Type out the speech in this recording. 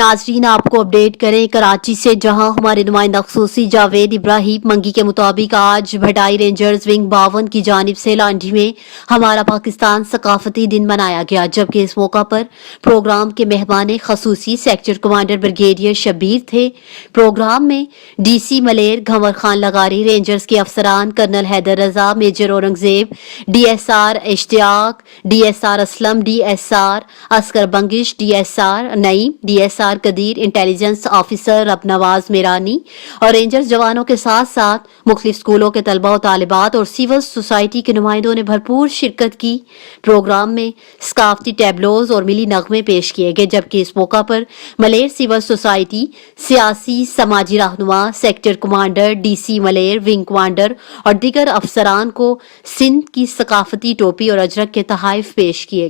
ناظرین آپ کو اپڈیٹ کریں کراچی سے، جہاں ہمارے نمائندہ خصوصی جاوید ابراہیم منگی کے مطابق آج بھٹائی رینجرز ونگ 52 کی جانب سے لانڈھی میں ہمارا پاکستان ثقافتی دن منایا گیا، جبکہ اس موقع پر پروگرام کے مہمان خصوصی سیکٹر کمانڈر بریگیڈیئر شبیر تھے۔ پروگرام میں D C Malir Ghanwar Khan لغاری، rangers کے افسران کرنل حیدر رضا، major Aurangzeb, D S R اشتیاق، D S R Aslam, D S R عسکر بنگش، ڈی ایس آر نعیم، ڈی ایس آر قدیر، انٹیلیجنس آفیسر رب نواز میرانی اور رینجرز جوانوں کے ساتھ ساتھ مختلف اسکولوں کے طلباء و طالبات اور سول سوسائٹی کے نمائندوں نے بھرپور شرکت کی۔ پروگرام میں ثقافتی ٹیبلوز اور ملی نغمے پیش کیے گئے، جبکہ اس موقع پر ملیر سول سوسائٹی، سیاسی سماجی رہنما، sector commander, D C Malir, wing commander اور دیگر افسران کو سندھ کی ثقافتی ٹوپی اور اجرک کے تحائف پیش کیے۔